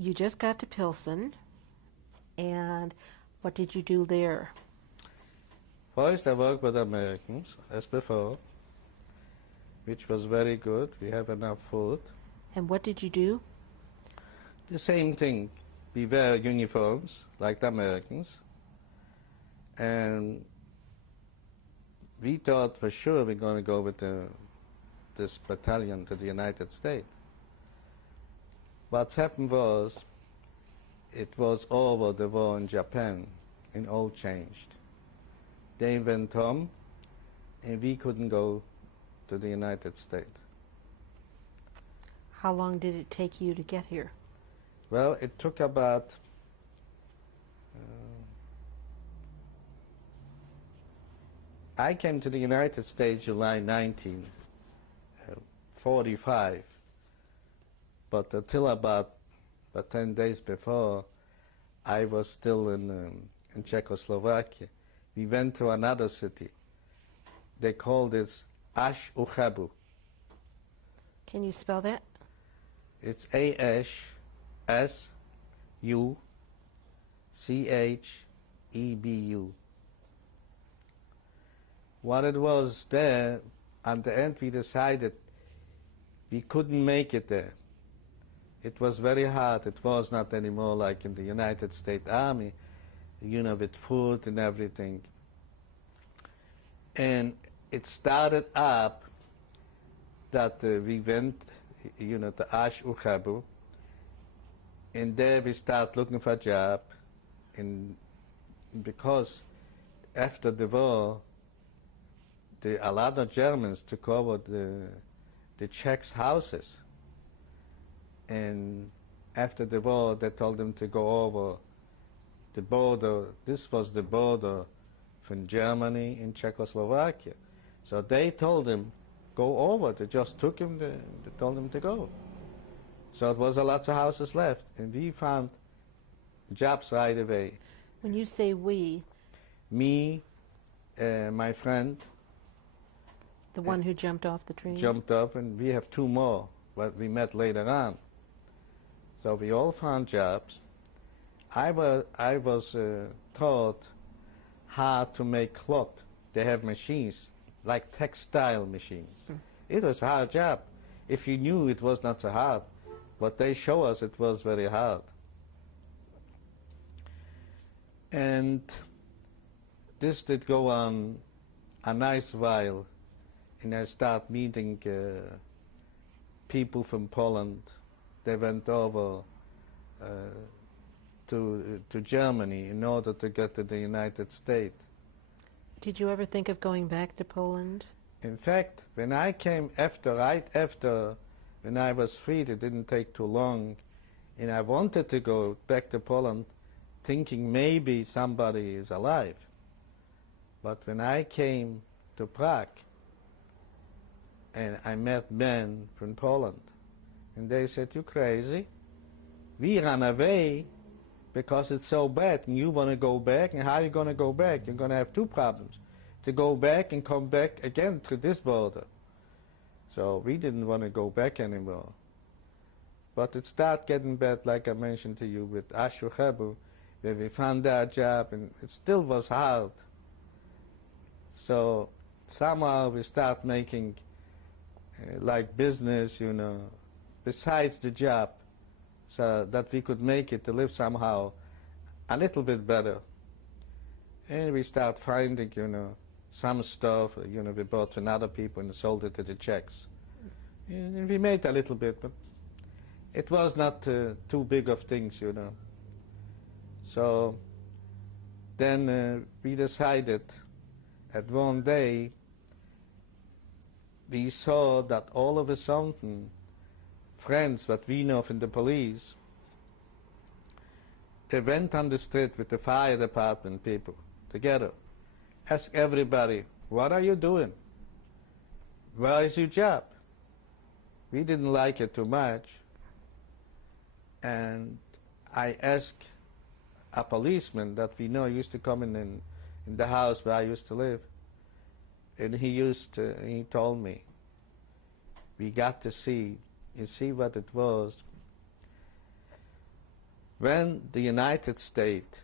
you just got to Pilsen, and what did you do there? First, I worked with Americans, as before, which was very good. We have enough food. And what did you do? The same thing. We wear uniforms, like the Americans. And we thought for sure we're going to go with this battalion to the United States. What's happened was, it was over the war in Japan, and all changed. They went home, and we couldn't go to the United States. How long did it take you to get here? Well, it took about I came to the United States July 1945, but until about 10 days before, I was still in Czechoslovakia. We went to another city. They called it Ash-Uchabu. Can you spell that? It's A-S-U-C-H-E-B-U. What it was there, at the end we decided we couldn't make it there. It was very hard. It was not anymore like in the United States Army, you know, with food and everything. And it started up that we went, you know, to Ash-Uchabu, and there we start looking for a job. And because after the war, a lot of Germans took over the Czechs' houses. And after the war, they told them to go over the border. This was the border from Germany and Czechoslovakia. So they told them, go over. They just took him, they told him to go. So it was a lot of houses left. And we found jobs right away. When you say we, Me, my friend, the one who jumped off the train? jumped up, and we have two more, but we met later on. So we all found jobs. I was taught how to make cloth. They have machines, like textile machines. It was a hard job. If you knew, it was not so hard. But they show us it was very hard. And this did go on a nice while. And I start meeting people from Poland. They went over to Germany in order to get to the United States. Did you ever think of going back to Poland? In fact, when I came right after, when I was freed, it didn't take too long, and I wanted to go back to Poland, thinking maybe somebody is alive. But when I came to Prague, and I met men from Poland, and they said, "You crazy? We ran away because it's so bad, and you want to go back, and how are you going to go back? You're going to have two problems, to go back and come back again to this border." So we didn't want to go back anymore. But it started getting bad, like I mentioned to you, with Ash-Uchabu, where we found our job, and it still was hard. So somehow we start making like business, you know, besides the job, so that we could make it to live somehow a little bit better. And we start finding, you know, some stuff, you know, we bought from other people and sold it to the Czechs. And we made a little bit, but it was not too big of things, you know. So then we decided at one day, we saw that all of a sudden, friends that we know from the police, they went on the street with the fire department people together, asked everybody, "What are you doing? Where is your job?" We didn't like it too much, and I asked a policeman that we know used to come in the house where I used to live, and he told me, "We got to see," you see what it was. when the United States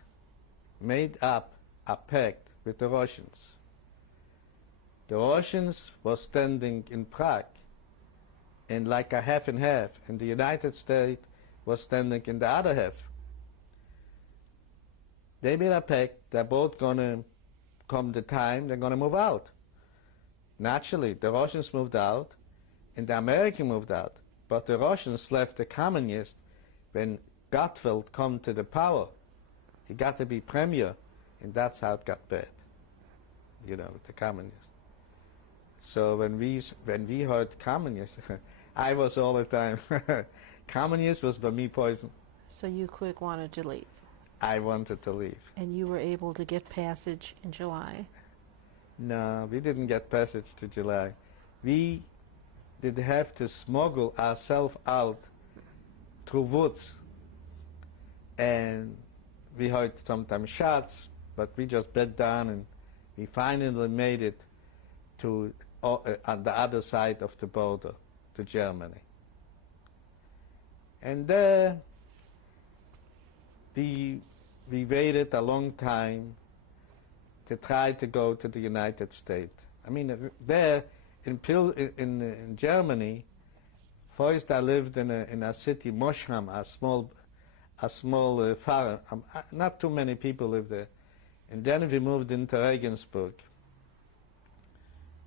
made up a pact with the Russians was standing in Prague in like a half and half, and the United States was standing in the other half. They made a pact, they're both going to come the time, they're going to move out. Naturally, the Russians moved out, and the Americans moved out, but the Russians left the communists when Gutfeld come to the power. He got to be premier, and that's how it got bad, you know, with the communists. So when we heard communists, I was all the time, communist was for me poison. So you quick wanted to leave. I wanted to leave. And you were able to get passage in July. No, we didn't get passage to July. We did have to smuggle ourselves out through woods. And we heard sometimes shots, but we just bed down, and we finally made it to on the other side of the border, to Germany. And there we waited a long time to try to go to the United States. I mean, there in Germany, first I lived in a city, Moscham, a small farm. Not too many people live there. And then we moved into Regensburg.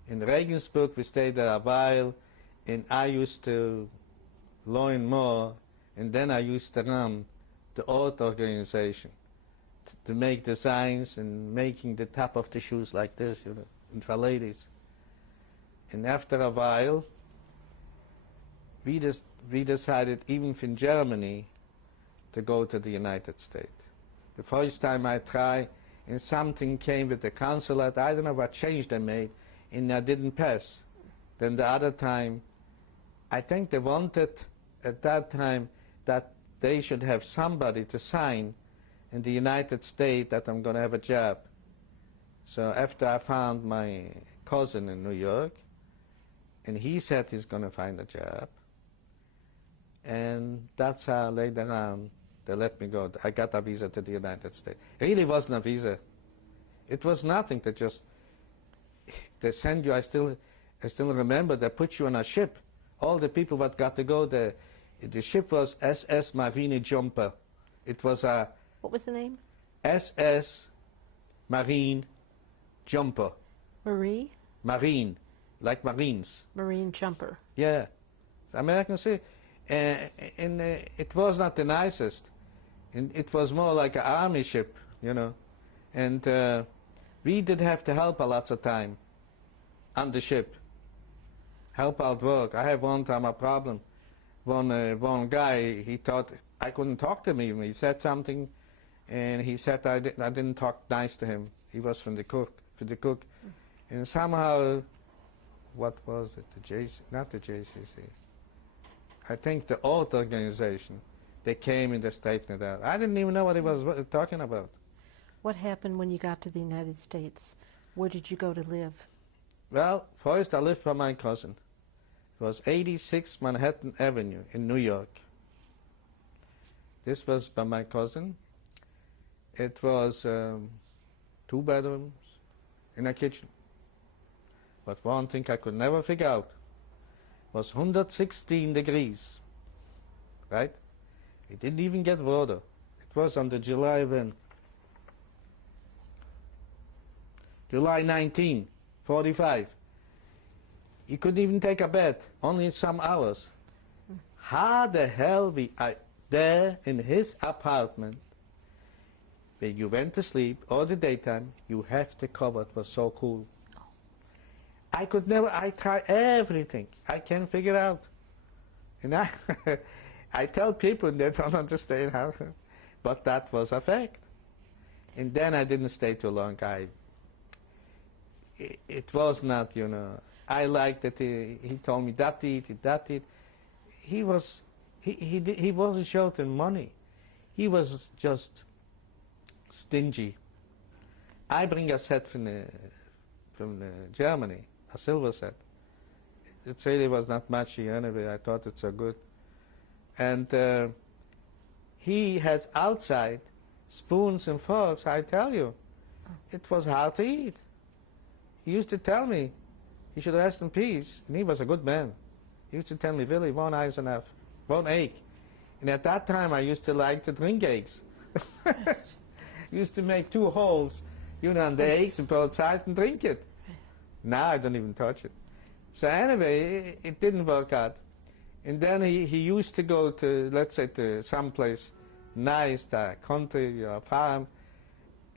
In Regensburg, we stayed there a while, and I used to learn more, and then I used to run the art organization to make designs and making the top of the shoes like this, you know, and for ladies. And after a while, we decided, even in Germany, to go to the United States. The first time I tried, and something came with the consulate, I don't know what change they made, and I didn't pass. Then the other time, I think they wanted at that time that they should have somebody to sign in the United States that I'm going to have a job. So after I found my cousin in New York, and he said he's going to find a job, and that's how later on they let me go. I got a visa to the United States. It really wasn't a visa. It was nothing. They send you, I still remember, they put you on a ship. All the people that got to go there, the ship was SS Marine Jumper. It was a... What was the name? SS Marine Jumper. Marie? Marine, like Marines. Marine Jumper. Yeah. American say. And it was not the nicest. And it was more like an army ship, you know. And we did have to help a lots of time on the ship. Help out work. I have one time a problem. One guy, he thought I couldn't talk to him. He said something, and he said I didn't talk nice to him. He was from the cook. And somehow, what was it? Not the JCC. I think the art organization. They came in the statement out. I didn't even know what he was talking about. What happened when you got to the United States? Where did you go to live? Well, first I lived by my cousin. It was 86 Manhattan Avenue in New York. This was by my cousin. It was 2 bedrooms in a kitchen. But one thing I could never figure out was 116 degrees, right? It didn't even get water. It was on the July 19, 45. He couldn't even take a bed, only some hours. How the hell there in his apartment, when you went to sleep or the daytime, you have to cover. It was so cool. I tried everything. I can't figure it out. And I tell people and they don't understand how, but that was a fact. And then I didn't stay too long. It was not, you know, I liked that he told me that eat. He wasn't short in money. He was just stingy. I bring a set from Germany, a silver set. It really was not much anyway. I thought it's so good. And he has outside spoons and forks. I tell you, it was hard to eat. He used to tell me, he should rest in peace, and he was a good man. He used to tell me, Willie, one eye's enough, one egg. And at that time, I used to like to drink eggs. Used to make 2 holes, you know, on the eggs and put outside and drink it. Now I don't even touch it. So anyway, it didn't work out. And then he used to go to, let's say, to someplace nice, country or farm.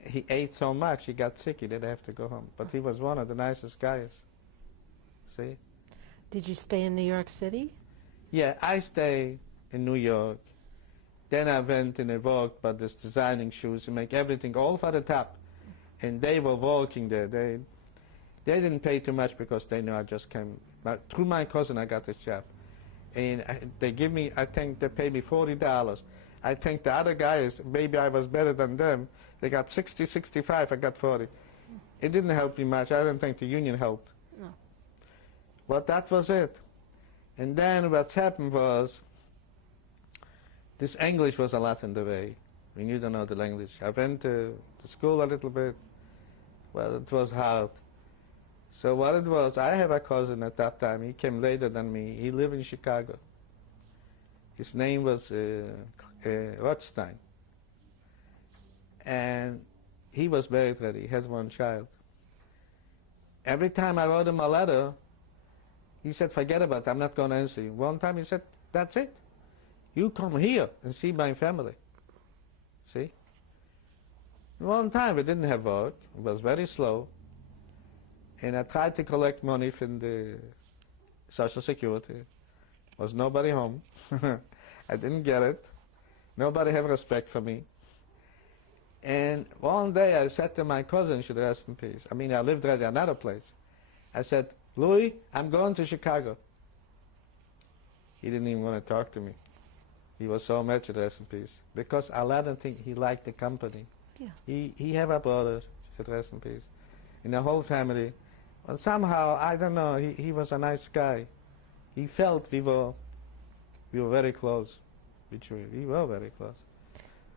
He ate so much, he got sick, he didn't have to go home. But he was one of the nicest guys. See? Did you stay in New York City? Yeah, I stayed in New York. Then I went and I worked by this designing shoes and make everything all for the top. And they were working there. They didn't pay too much because they knew I just came. But through my cousin, I got this job. And they give me, I think they paid me $40. I think the other guys, maybe I was better than them. They got 60, 65, I got 40. It didn't help me much. I don't think the union helped. No. But that was it. And then what's happened was, this English was a lot in the way. When you don't know the language. I went to school a little bit. Well, it was hard. So what it was, I have a cousin at that time. He came later than me. He lived in Chicago. His name was Rothstein. And he was married already. He had 1 child. Every time I wrote him a letter, he said, forget about it. I'm not going to answer you. One time he said, that's it. You come here and see my family. See? One time we didn't have work. It was very slow. And I tried to collect money from the Social Security. Was nobody home. I didn't get it. Nobody had respect for me. And one day I said to my cousin, should rest in peace. I mean, I lived right in another place. I said, Louis, I'm going to Chicago. He didn't even want to talk to me. He was so mad, should rest in peace. Because I didn't think he liked the company. Yeah. He have a brother, should rest in peace. And the whole family. But somehow, I don't know, he was a nice guy. He felt we were very close. We were very close.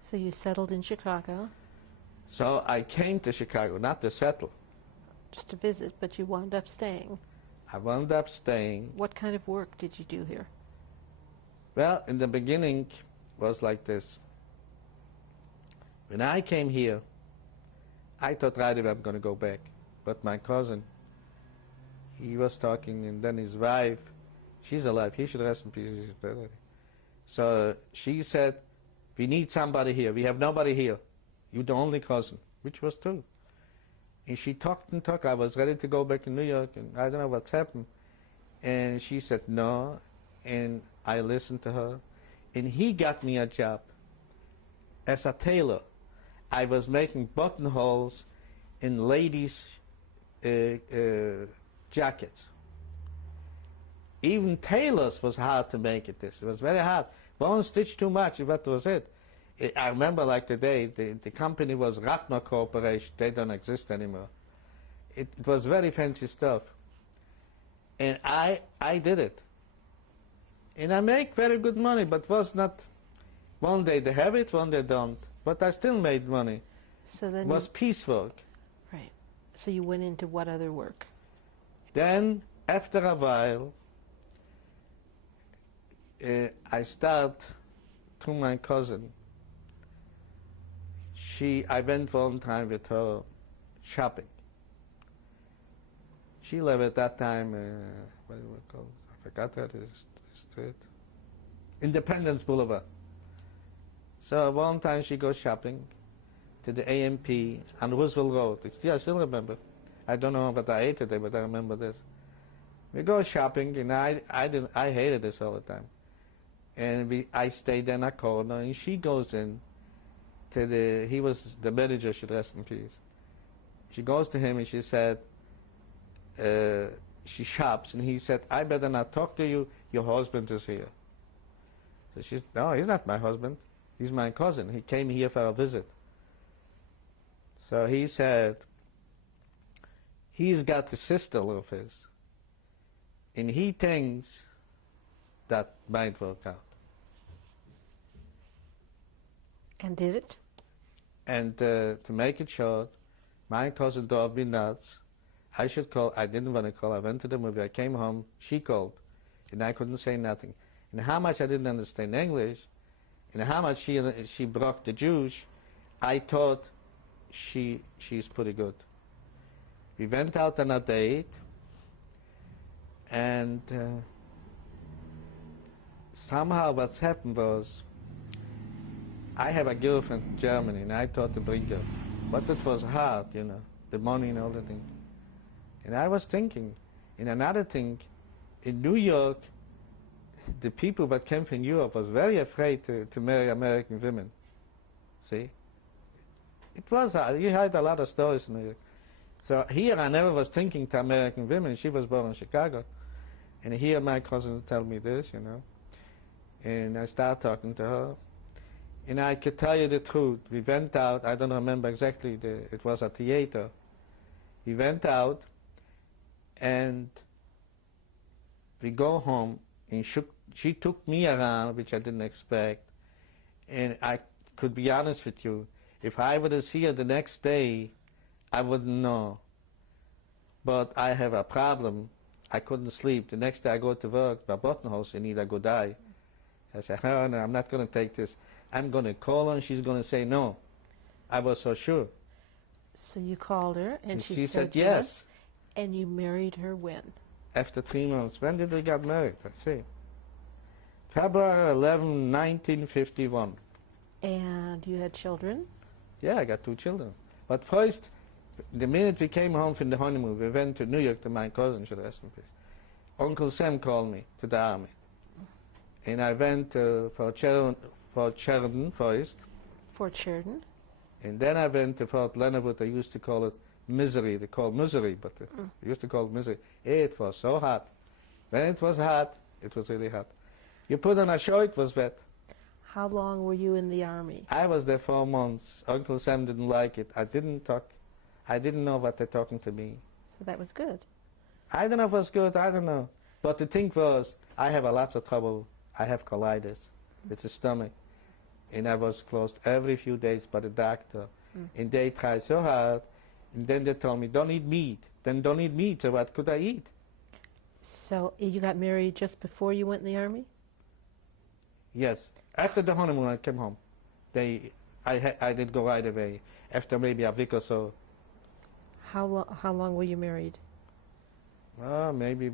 So you settled in Chicago? So I came to Chicago, not to settle. Just to visit, but you wound up staying. I wound up staying. What kind of work did you do here? Well, in the beginning, it was like this. When I came here, I thought right away I'm going to go back. But my cousin, he was talking, and then his wife, she's alive. He should rest in peace. So she said, we need somebody here. We have nobody here. You're the only cousin, which was true. And she talked and talked. I was ready to go back in New York, and I don't know what's happened. And she said no, and I listened to her. And he got me a job as a tailor. I was making buttonholes in ladies' jackets. Even tailors was hard to make it this. It was very hard. One stitch too much, that was it. I remember like the day, the company was Ratner Corporation. They don't exist anymore. It was very fancy stuff. And I did it. And I make very good money, but was not, one day they have it, one day don't. But I still made money. So then It was piecework. right. So you went into what other work? Then, after a while, I start through my cousin. I went one time with her shopping. She lived at that time, what do you call it? I forgot that street. Independence Boulevard. So one time she goes shopping to the AMP on Roosevelt Road. I still remember. I don't know what I ate today, but I remember this. We go shopping, and I hated this all the time. And I stayed in a corner, and she goes in to he was the manager, should rest in peace. She goes to him and she said, she shops, and he said, I better not talk to you, your husband is here. So she said, no, he's not my husband. He's my cousin. He came here for a visit. So he said, he's got a sister of his, and he thinks that might work out. And did it? And to make it short, my cousin drove me nuts. I should call. I didn't want to call. I went to the movie. I came home. She called, and I couldn't say nothing. And how much I didn't understand English, and how much she broke the Jews, I thought she's pretty good. We went out on a date, and somehow what's happened was I have a girlfriend in Germany, and I thought to bring her, but it was hard, you know, the money and all the thing. And I was thinking, and another thing, in New York, the people that came from Europe was very afraid to marry American women. See? It was, you heard a lot of stories in New York. So here I never was thinking to American women. She was born in Chicago. And here my cousins tell me this, you know. And I start talking to her. And I could tell you the truth. We went out, I don't remember exactly, it was a theater. We went out, and we go home, and she took me around, which I didn't expect. And I could be honest with you, if I would have seen her the next day, I wouldn't know. But I have a problem. I couldn't sleep. The next day I go to work, my buttonholes in either go die. I said, oh, no, I'm not going to take this. I'm going to call her, and she's going to say no. I was so sure. So you called her, and she said yes. yes. And you married her when? After 3 months. When did we get married? Let's see. February 11, 1951. And you had children? Yeah, I got 2 children. But first, the minute we came home from the honeymoon, we went to New York to my cousin, should rest in peace. Uncle Sam called me to the army. And I went for Sheridan first. Fort Sheridan? And then I went to Fort Leonard. They used to call it Misery. They call it Misery, but they used to call it Misery. It was so hot. When it was hot, it was really hot. You put on a show, it was wet. How long were you in the Army? I was there 4 months. Uncle Sam didn't like it. I didn't talk. I didn't know what they're talking to me. So that was good. I don't know if it was good. I don't know. But the thing was, I have lots of trouble. I have colitis with the stomach. And I was closed every few days by the doctor. And they tried so hard. And then they told me, don't eat meat. Then don't eat meat. So what could I eat? So you got married just before you went in the Army? Yes. After the honeymoon, I came home. I did go right away. After maybe a week or so. How long were you married? Maybe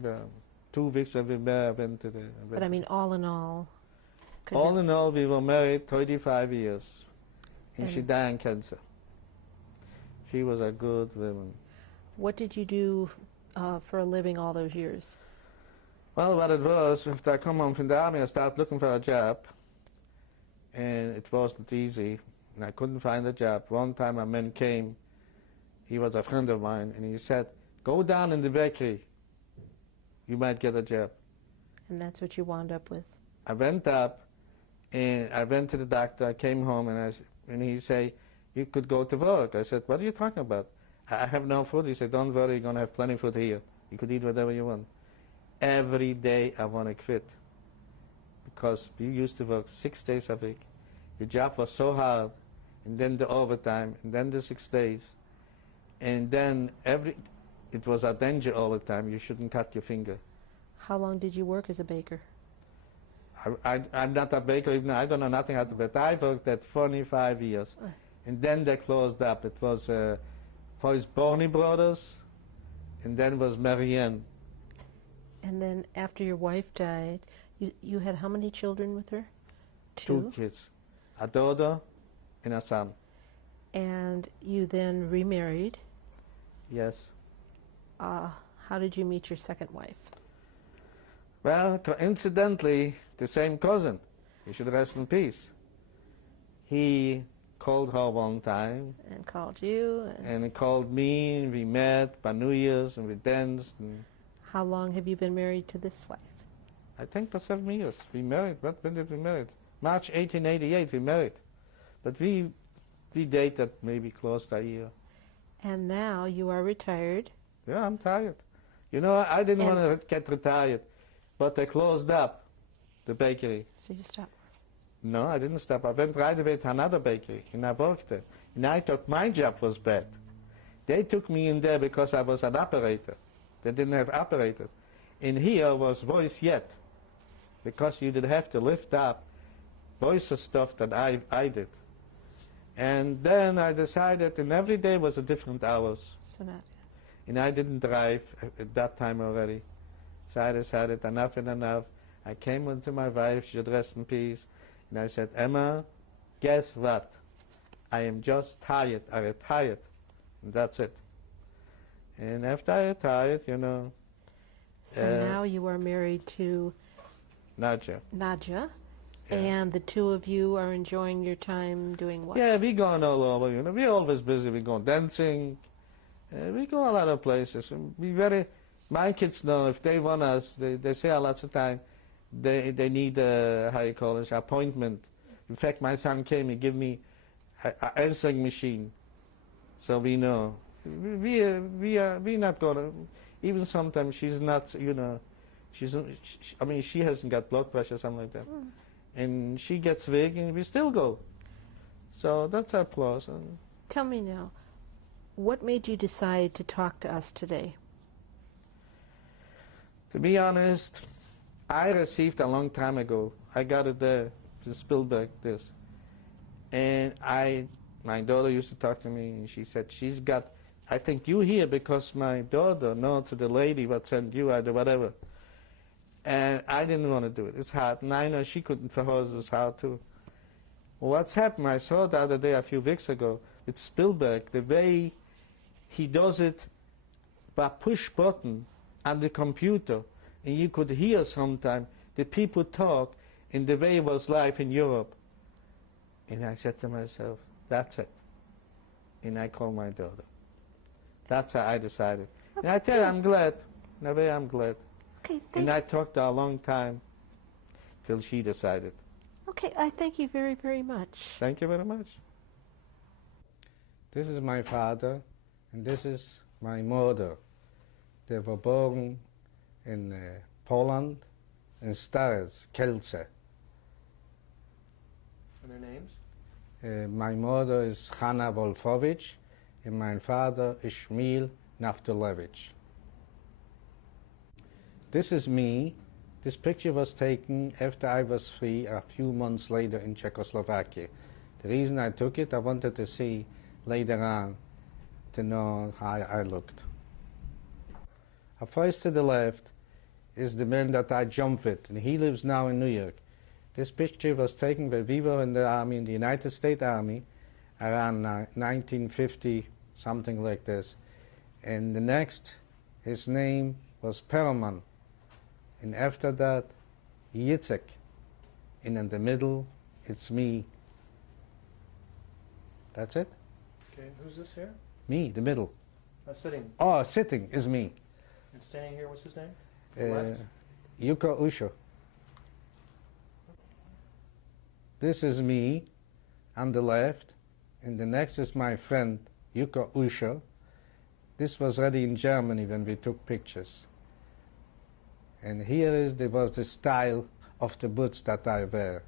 2 weeks when we went to the... But I mean, all in all... All in all, we were married 35 years. And she died in cancer. She was a good woman. What did you do for a living all those years? Well, what it was, after I come home from the Army, I started looking for a job. And it wasn't easy. And I couldn't find a job. One time a man came. He was a friend of mine. And he said, go down in the bakery. You might get a job. And that's what you wound up with? I went up. And I went to the doctor. I came home, and he said, you could go to work. I said, what are you talking about? I have no food. He said, don't worry, you're going to have plenty of food here. You could eat whatever you want. Every day I want to quit. Because we used to work 6 days a week. The job was so hard. And then the overtime. And then the 6 days. And then it was a danger all the time. You shouldn't cut your finger. How long did you work as a baker? I'm not a baker, even I don't know nothing how to bake. I worked at 25 years. And then they closed up. It was first Barney Brothers, and then was Marianne. And then after your wife died, you had how many children with her? 2 kids, a daughter and a son. And you then remarried. Yes. How did you meet your second wife? Well, coincidentally, the same cousin. He should rest in peace. He called her one time. And called you. And he called me, and we met by New Year's, and we danced. And how long have you been married to this wife? I think for 7 years. We married. When did we marry? March 1888 we married. But we dated maybe close to a year. And now you are retired. Yeah, I'm tired. You know, I didn't want to get retired. But they closed up the bakery. So you stopped? No, I didn't stop. I went right away to another bakery, and I worked there. And I thought my job was bad. They took me in there because I was an operator. They didn't have operators. In here was voice yet, because you did have to lift up voice of stuff that I did. And then I decided, and every day was a different hours. So not, And I didn't drive at that time already. So I decided enough is enough. I came into my wife, she rest in peace, and I said, Emma, guess what? I am just tired. I retired. And that's it. And after I retired, you know. so now you are married to Nadja. Nadja, Yeah. and the two of you are enjoying your time doing what? Yeah, we going all over, you know. We're always busy. We go dancing. We go a lot of places. My kids know if they want us, they say a lot of time, they need a, how you call it, appointment. In fact, my son came and gave me an answering machine. So we know. We not gonna, even sometimes she's not, you know, I mean, she hasn't got blood pressure or something like that. Mm. And she gets weak and we still go. So that's our plus. Tell me now, what made you decide to talk to us today? To be honest, I received a long time ago. I got it there, in Spielberg, this. And my daughter used to talk to me, and she said, she's got, I think you here because my daughter know to the lady what sent you or whatever. And I didn't want to do it. It's hard. And I know she couldn't, for her it was hard too. Well, what's happened, I saw the other day, a few weeks ago, with Spielberg, the way he does it by push button on the computer, and you could hear sometime the people talk in the way it was live in Europe. And I said to myself, that's it. And I called my daughter. That's how I decided. Okay, and I tell you, good. I'm glad. In a way, I'm glad. Okay, And I talked to her a long time till she decided. Okay, I thank you very, very much. Thank you very much. This is my father, and this is my mother. They were born in Poland, in Starec, Kielce. And their names? My mother is Hanna Wolfowicz, and my father is Shmuel Naftulevich. This is me. This picture was taken after I was free a few months later in Czechoslovakia. The reason I took it, I wanted to see later on to know how I looked. First to the left is the man that I jumped with, and he lives now in New York. This picture was taken when we were in the Army, in the United States Army, around 1950, something like this. And the next, his name was Perelman. And after that, Yitzhak. And in the middle, it's me. That's it? Okay, who's this here? Me, the middle. Sitting. Oh, sitting is me. And standing here, what's his name? Left? Yuko Usho. This is me on the left, and the next is my friend Yuko Usho. This was already in Germany when we took pictures. And here was the style of the boots that I wear.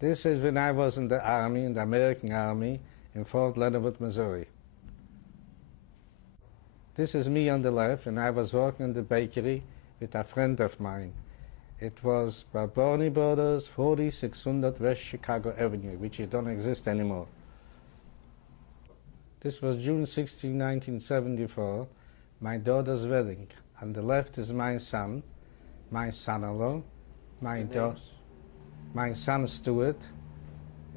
This is when I was in the Army, in the American Army, in Fort Leonard, Missouri. This is me on the left, and I was working in the bakery with a friend of mine. It was Baroni Brothers, 4600 West Chicago Avenue, which don't exist anymore. This was June 16, 1974, my daughter's wedding. On the left is my son, my son-in-law, my son Stuart,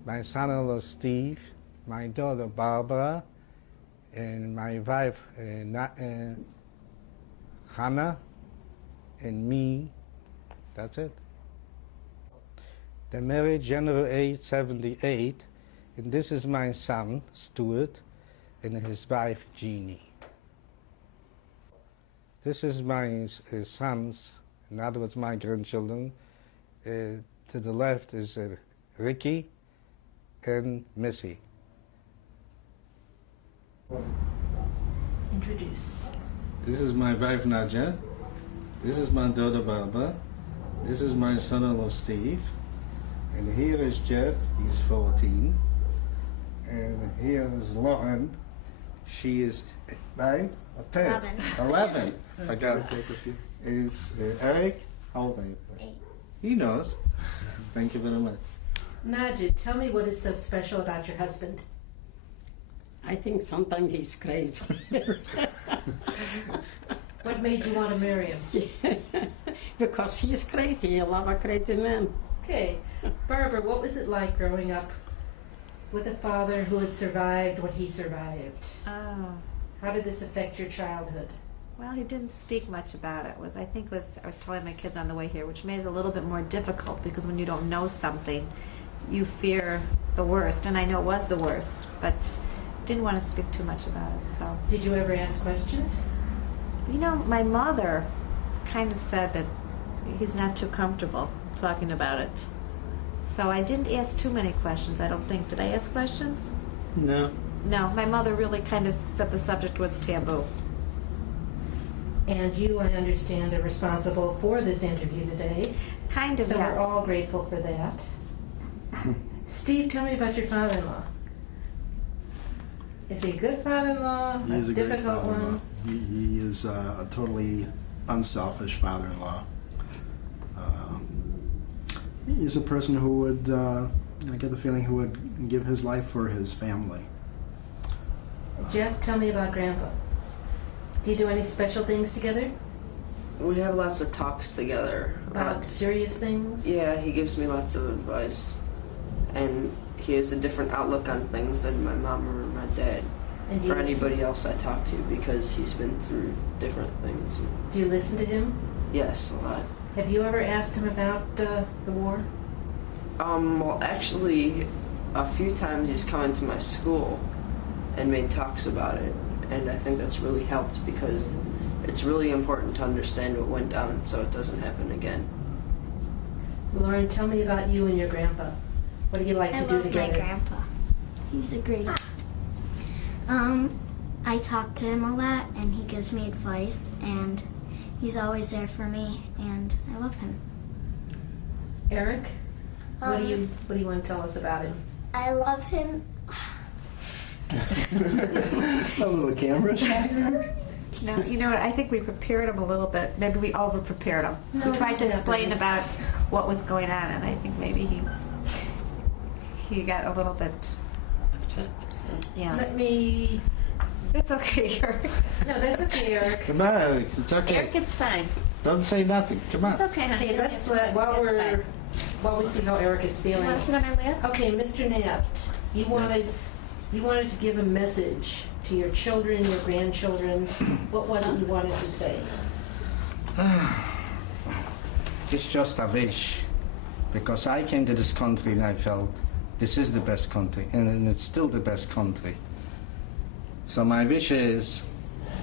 my son-in-law Steve, my daughter Barbara, and my wife Hannah, and me. That's it. They married January 8, 78, and this is my son Stuart and his wife Jeannie. This is my sons, in other words my grandchildren. To the left is Ricky and Missy. Introduce. This is my wife Nadja. This is my daughter Barbara. This is my son-in-law Steve. And here is Jeff, he's 14. And here is Lauren. She is 9 or 10? 11. I gotta take a few. It's Eric. How old are you? 8. He knows. Thank you very much. Najid, tell me what is so special about your husband. I think sometimes he's crazy. What made you want to marry him? Because he's crazy. I love a crazy man. Okay. Barbara, what was it like growing up with a father who had survived what he survived? Oh, How did this affect your childhood? well, he didn't speak much about it. I was telling my kids on the way here, which made it a little bit more difficult because when you don't know something, you fear the worst, and I know it was the worst, but didn't want to speak too much about it. So, Did you ever ask questions? you know, my mother kind of said that he's not too comfortable talking about it. So I didn't ask too many questions, I don't think. Did I ask questions? No. No, my mother really kind of said the subject was taboo. And you, I understand, are responsible for this interview today. Kind of, So yes. we're all grateful for that. Steve, tell me about your father-in-law. Is he a good father-in-law? He is a great difficult father-in-law. one? He is a totally unselfish father-in-law. He's a person who would, I get the feeling, who would give his life for his family. Jeff, tell me about Grandpa. Do you do any special things together? We have lots of talks together. About serious things? Yeah, he gives me lots of advice. And he has a different outlook on things than my mom or my dad. And do you Or listen- anybody else I talk to because he's been through different things. Do you listen to him? Yes, a lot. Have you ever asked him about the war? Well, actually, a few times he's come into my school and made talks about it. And I think that's really helped because it's really important to understand what went down so it doesn't happen again. Lauren, tell me about you and your grandpa. What do you like I to do love together? my grandpa. He's the greatest. I talk to him a lot, and he gives me advice, and he's always there for me, and I love him. Eric, what do you want to tell us about him? I love him. A little camera shot here. No, you know what? I think we prepared him a little bit. Maybe we over prepared him. No, We tried this to explain happens. about what was going on, and I think maybe he got a little bit. Upset. Yeah, Let me... it's okay, Eric. No, that's okay, Eric. Come on, Eric. It's okay. Eric, it's fine. Don't say nothing. Come on. It's okay, honey. Okay, let's let, while we see how Eric is You feeling. want to sit on my lap? Okay, Mr. Naft, you wanted to give a message to your children, your grandchildren. What was it you wanted to say? It's just a wish, because I came to this country and I felt this is the best country, and it's still the best country. So my wish is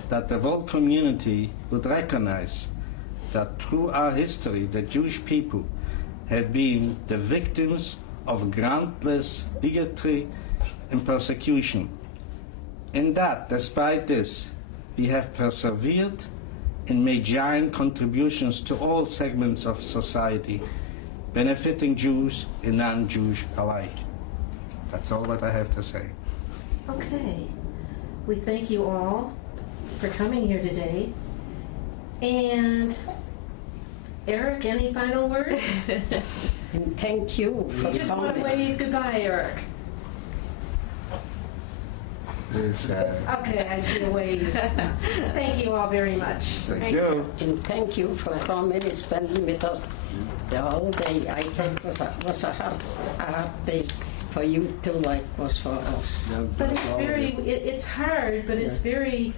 that the whole community would recognize that through our history, the Jewish people have been the victims of groundless bigotry and persecution. And that, despite this, we have persevered and made giant contributions to all segments of society, benefiting Jews and non-Jews alike. That's all that I have to say. Okay. We thank you all for coming here today. And Eric, any final words? And thank you for You just want to coming. wave goodbye, Eric. Yes, Okay, I see a wave. Thank you all very much. thank you. And thank you for coming and spending with us the whole day. I think was a hard day for you too, like was for us. But it's very, it's hard, but it's very